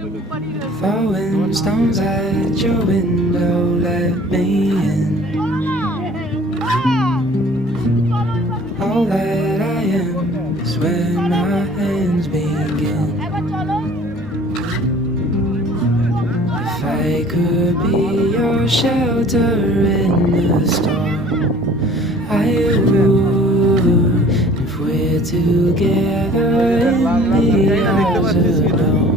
Throwing stones at your window, let me in. All that I am is where my hands begin. If I could be your shelter in the storm, I would. If we're together in the eyes of dawn,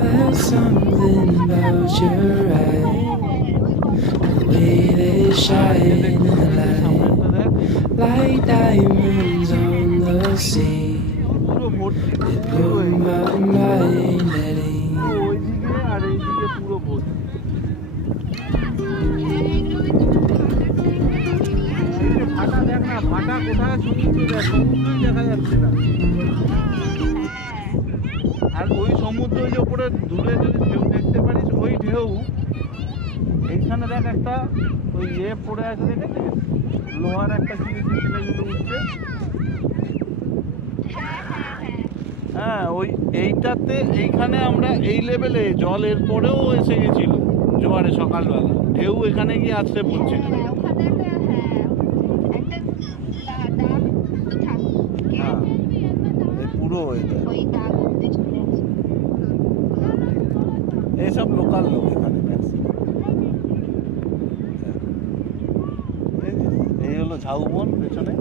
there's something about your eyes, the way they shine in the light, like diamonds on the sea. They put my mind at ease. আর ওই সমুদ্রের উপরে দূরে যদি ঢেউ দেখতে পারিস, ওই ঢেউ এইখানে দেখ একটা ওই পড়ে আছে, দেখেছিস লোহার একটা ছেলেগুলো উঠছে। হ্যাঁ, ওই এইটাতে এইখানে আমরা এই লেভেলে জলের পরেও এসে গেছিল জোয়ারে সকালবেলা, ঢেউ এখানে গিয়ে আছড়ে পড়ছিল। পুরো এইসব লোকাল লোক এখানে। এই হলো ঝাউবন পেছনে,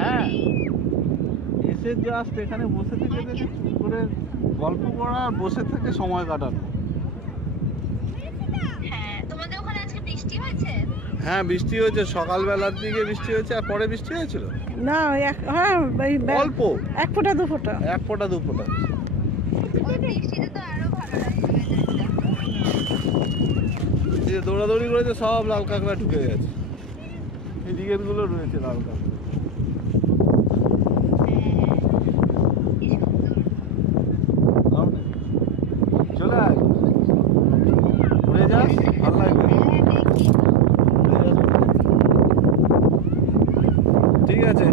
হ্যাঁ এসে জাস্ট এখানে বসে থেকে করে গল্প করা আর বসে থেকে সময় কাটানো। হ্যাঁ বৃষ্টি হয়েছে, সকালবেলার দিকে বৃষ্টি হয়েছে, আর পরে বৃষ্টি হয়েছিল না, অল্প, এক ফোঁটা দু ফোঁটা, এক ফোঁটা দু ফোঁটা। দৌড়াদৌড়ি করেছে, সব লাল কাঁকড়া ঢুকে গেছে, এই দিকের গুলো রয়েছে লাল কাঁকড়া। চলে আয়, ঘুরে যাস, ভালো লাগবে। ঠিক আছে।